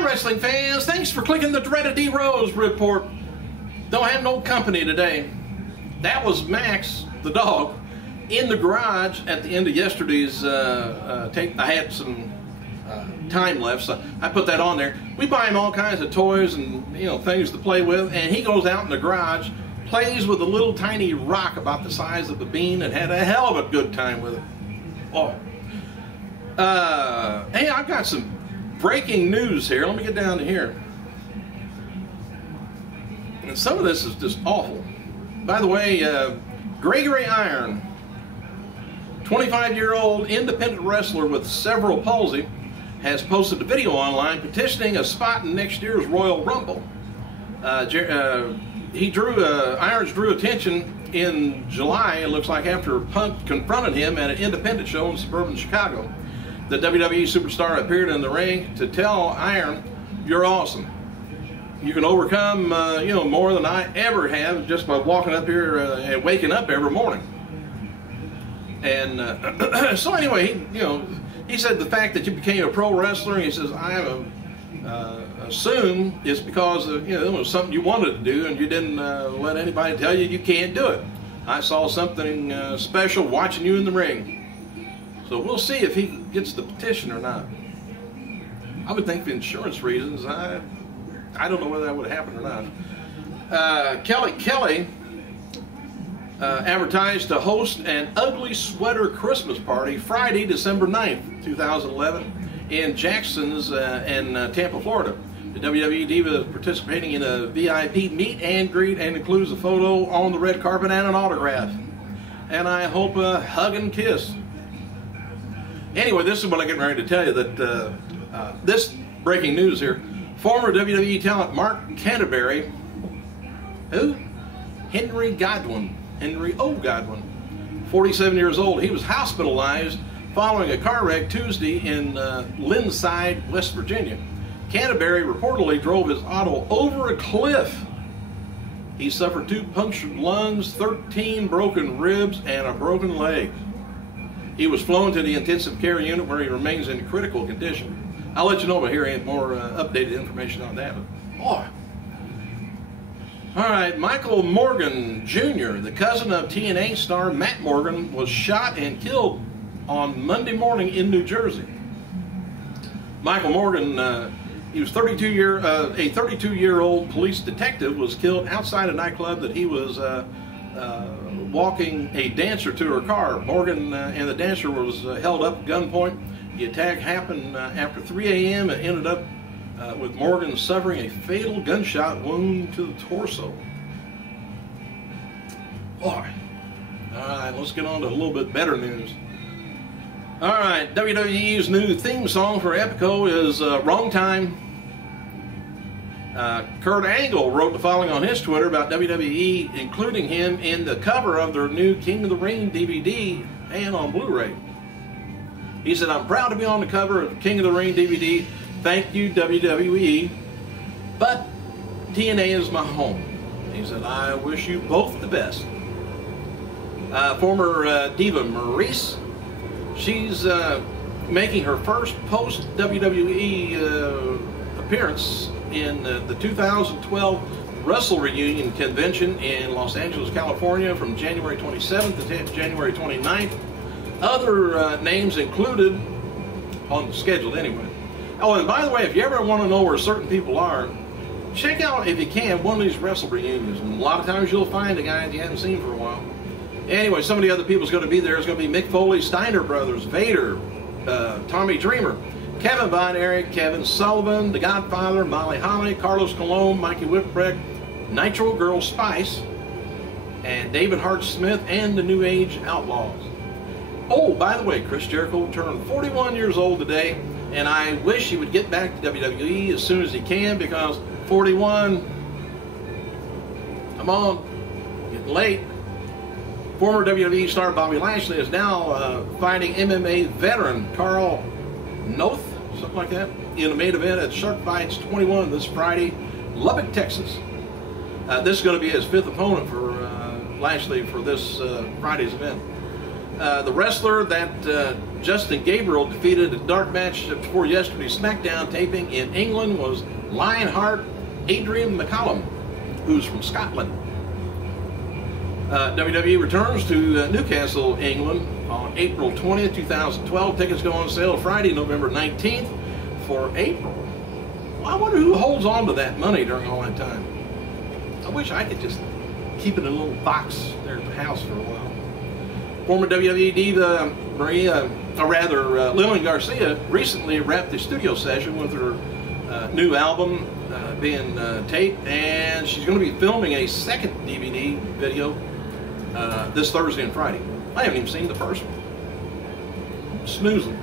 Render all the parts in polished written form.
Hi, wrestling fans. Thanks for clicking the dreaded D Rose report. Don't have no company today. That was Max, the dog, in the garage at the end of yesterday's tape. I had some time left, so I put that on there. We buy him all kinds of toys and things to play with, and he goes out in the garage, plays with a little tiny rock about the size of a bean, and had a hell of a good time with it. Oh, hey, I've got some breaking news here. Let me get down to here. And some of this is just awful. By the way, Gregory Iron, 25-year-old independent wrestler with cerebral palsy, has posted a video online petitioning a spot in next year's Royal Rumble. Irons drew attention in July, it looks like, after Punk confronted him at an independent show in suburban Chicago. The WWE superstar appeared in the ring to tell Iron, "You're awesome. You can overcome, more than I ever have just by walking up here and waking up every morning." And so anyway, he said the fact that you became a pro wrestler, he says, I assume it's because it was something you wanted to do and you didn't let anybody tell you can't do it. I saw something special watching you in the ring. So we'll see if he gets the petition or not. I would think for insurance reasons, I don't know whether that would happen or not. Kelly advertised to host an ugly sweater Christmas party Friday, December 9th, 2011 in Jackson's in Tampa, Florida. The WWE Diva is participating in a VIP meet and greet and includes a photo on the red carpet and an autograph. And I hope a hug and kiss. Anyway, this is what I'm getting ready to tell you, that this breaking news here. Former WWE talent Mark Canterbury, Henry O. Godwin, 47 years old. He was hospitalized following a car wreck Tuesday in Linside, West Virginia. Canterbury reportedly drove his auto over a cliff. He suffered 2 punctured lungs, 13 broken ribs, and a broken leg. He was flown to the intensive care unit where he remains in critical condition. I'll let you know if I hear any more updated information on that. Boy. All right, Michael Morgan Jr., the cousin of TNA star Matt Morgan, was shot and killed on Monday morning in New Jersey. Michael Morgan, he was a 32-year-old police detective, was killed outside a nightclub that he was walking a dancer to her car. Morgan and the dancer was held up at gunpoint. The attack happened after 3 a.m. and ended up with Morgan suffering a fatal gunshot wound to the torso. Boy. All right, let's get on to a little bit better news. All right, WWE's new theme song for Epico is Wrong Time. Kurt Angle wrote the following on his Twitter about WWE including him in the cover of their new King of the Ring DVD and on Blu-ray. He said, "I'm proud to be on the cover of King of the Ring DVD. Thank you, WWE. But TNA is my home." He said, "I wish you both the best." Former diva Maurice, she's making her first post-WWE appearance in the 2012 Wrestle Reunion Convention in Los Angeles, California from January 27th to January 29th. Other names included on the schedule anyway. Oh, and by the way, if you ever want to know where certain people are, check out, if you can, one of these Wrestle Reunions. And a lot of times you'll find a guy that you haven't seen for a while. Anyway, some of the other people's going to be there. It's going to be Mick Foley, Steiner Brothers, Vader, Tommy Dreamer, Kevin Von Erich, Kevin Sullivan, The Godfather, Molly Holly, Carlos Colon, Mikey Whipwreck, Nitro Girl Spice, and David Hart Smith, and the New Age Outlaws. Oh, by the way, Chris Jericho turned 41 years old today, and I wish he would get back to WWE as soon as he can, because 41, come on, getting late. Former WWE star Bobby Lashley is now fighting MMA veteran Carl Noth, something like that, in the main event at Shark Fights 21 this Friday, Lubbock, Texas. This is going to be his 5th opponent for Lashley for this Friday's event. The wrestler that Justin Gabriel defeated in a dark match before yesterday's SmackDown taping in England was Lionheart Adrian McCallum, who's from Scotland. WWE returns to Newcastle, England on April 20th, 2012. Tickets go on sale Friday, November 19th for April. Well, I wonder who holds on to that money during all that time. I wish I could just keep it in a little box there at the house for a while. Former WWE diva Lillian Garcia recently wrapped a studio session with her new album being taped, and she's going to be filming a second DVD video this Thursday and Friday. I haven't even seen the first one. Snoozing.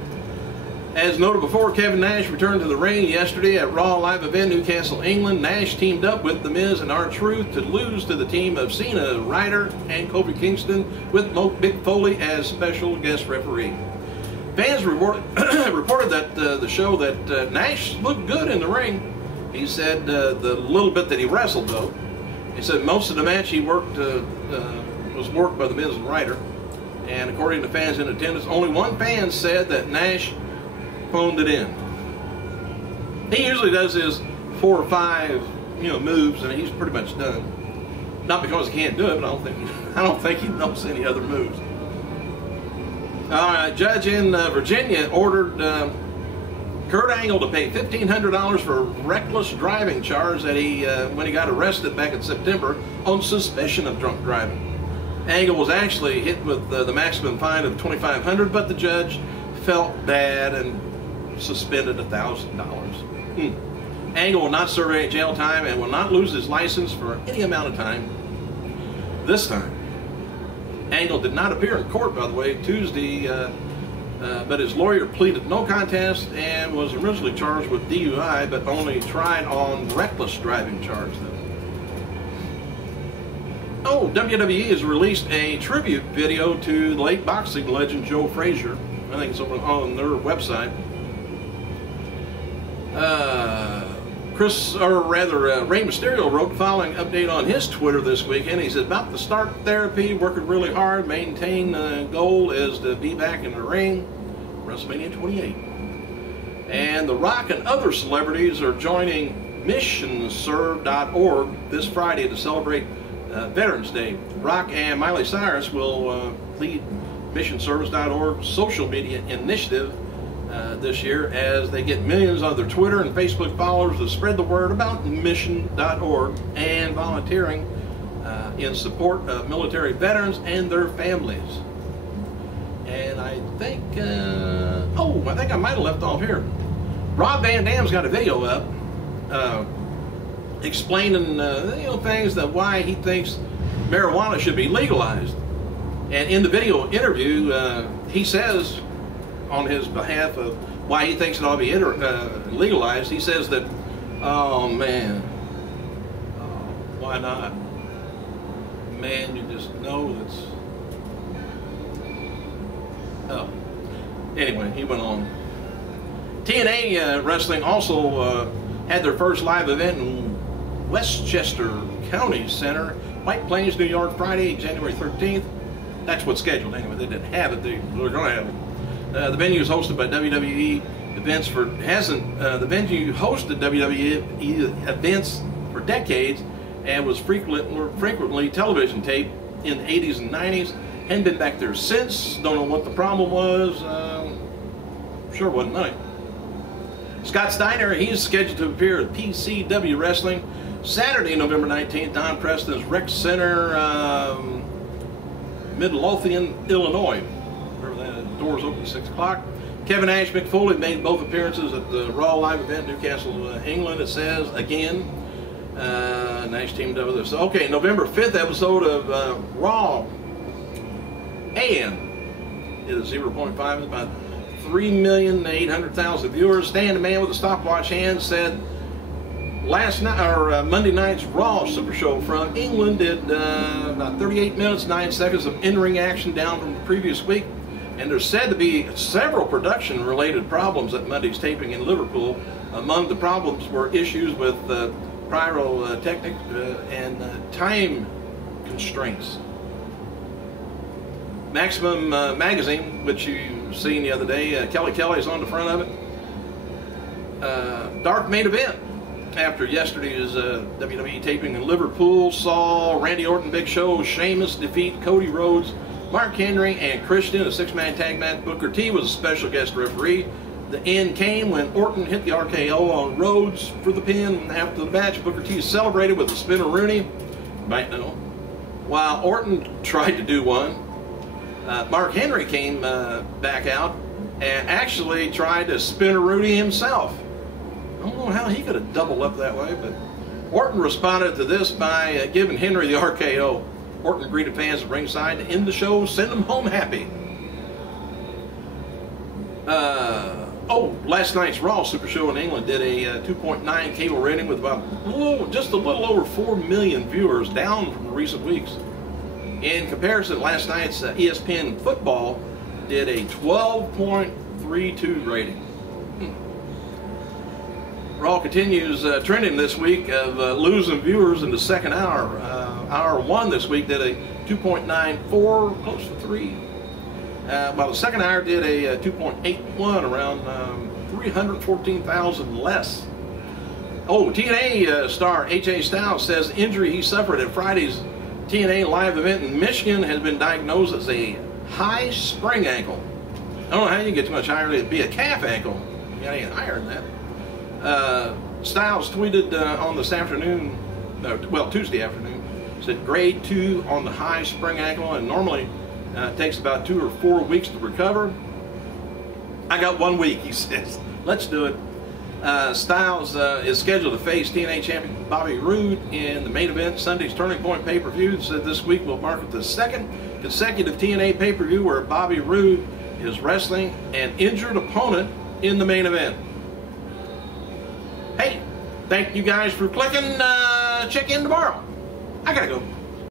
As noted before, Kevin Nash returned to the ring yesterday at Raw live event Newcastle, England. Nash teamed up with The Miz and R-Truth to lose to the team of Cena, Ryder, and Kofi Kingston with Mick Foley as special guest referee. Fans reported that the show that Nash looked good in the ring. He said the little bit that he wrestled, though. He said most of the match he worked was worked by The Miz and Ryder. And according to fans in attendance, only one fan said that Nash phoned it in. He usually does his 4 or 5, moves, and he's pretty much done. Not because he can't do it, but I don't think he knows any other moves. A judge in Virginia ordered Kurt Angle to pay $1,500 for a reckless driving charge that when he got arrested back in September on suspicion of drunk driving. Angle was actually hit with the maximum fine of $2,500, but the judge felt bad and suspended $1,000. Angle will not serve any jail time and will not lose his license for any amount of time. This time, Angle did not appear in court, by the way, Tuesday, but his lawyer pleaded no contest and was originally charged with DUI, but only tried on reckless driving charge, though. Oh, WWE has released a tribute video to the late boxing legend Joe Frazier. I think it's on their website. Rey Mysterio wrote the following update on his Twitter this weekend. He said, about to start therapy, working really hard, maintain goal is to be back in the ring, WrestleMania 28. And The Rock and other celebrities are joining missionserve.org this Friday to celebrate Veterans Day. Rock and Miley Cyrus will lead missionservice.org's social media initiative this year as they get millions of their Twitter and Facebook followers to spread the word about mission.org and volunteering in support of military veterans and their families. And I think, I might have left off here. Rob Van Dam's got a video up explaining things that why he thinks marijuana should be legalized. And in the video interview, he says on his behalf of why he thinks it ought to be legalized, he says that, oh man, why not? Man, you just know that's... Oh. Anyway, he went on. TNA Wrestling also had their first live event in Westchester County Center, White Plains, New York, Friday, January 13th. That's what's scheduled anyway. They didn't have it. They're going to have it. The venue is hosted by WWE events the venue hosted WWE events for decades and was frequently television taped in the 80s and 90s. Hadn't been back there since. Don't know what the problem was. Sure wasn't money. Scott Steiner, he's scheduled to appear at PCW Wrestling Saturday, November 19th, Don Preston's Rec Center, Midlothian, Illinois. Remember that, the doors open at 6 o'clock. Kevin Nash, Mick Foley made both appearances at the Raw live event in Newcastle, England. It says, again, Nash teamed up with us. Okay, November 5th episode of Raw AM. It is 0.5, about 3,800,000 viewers. Stan, the man with the stopwatch hand, said Monday night's Raw Super Show from England did about 38 minutes, 9 seconds of in-ring action down from the previous week. And there's said to be several production-related problems at Monday's taping in Liverpool. Among the problems were issues with pyrotechnic and time constraints. Maximum magazine, which you seen the other day, Kelly's on the front of it. Dark main event after yesterday's WWE taping in Liverpool saw Randy Orton, Big Show, Sheamus defeat Cody Rhodes, Mark Henry, and Christian. A 6-man tag match. Booker T was a special guest referee. The end came when Orton hit the RKO on Rhodes for the pin. After the match, Booker T celebrated with a spin-a-rooney. Might know. While Orton tried to do one, Mark Henry came back out and actually tried to spin-a-rooney himself. I don't know how he could have doubled up that way, but Orton responded to this by giving Henry the RKO. Orton greeted fans at ringside to end the show, send them home happy. Last night's Raw Super Show in England did a 2.9 cable rating with about just a little over 4 million viewers, down from the recent weeks. In comparison, last night's ESPN Football did a 12.32 rating. Raw continues trending this week of losing viewers in the second hour. Hour 1 this week did a 2.94, close to 3. While the second hour did a 2.81, around 314,000 less. TNA star AJ Styles says the injury he suffered at Friday's TNA live event in Michigan has been diagnosed as a high spring ankle. I don't know how you get too much higher. It'd be a calf ankle. You gotta get higher than that. Styles tweeted on this afternoon, Tuesday afternoon, said grade 2 on the high spring ankle, and normally it takes about 2 or 4 weeks to recover. I got 1 week, he says. Let's do it. Styles is scheduled to face TNA champion Bobby Roode in the main event, Sunday's Turning Point pay-per-view. Said this week will mark the second consecutive TNA pay-per-view where Bobby Roode is wrestling an injured opponent in the main event. Hey, thank you guys for clicking. Check in tomorrow. I gotta go.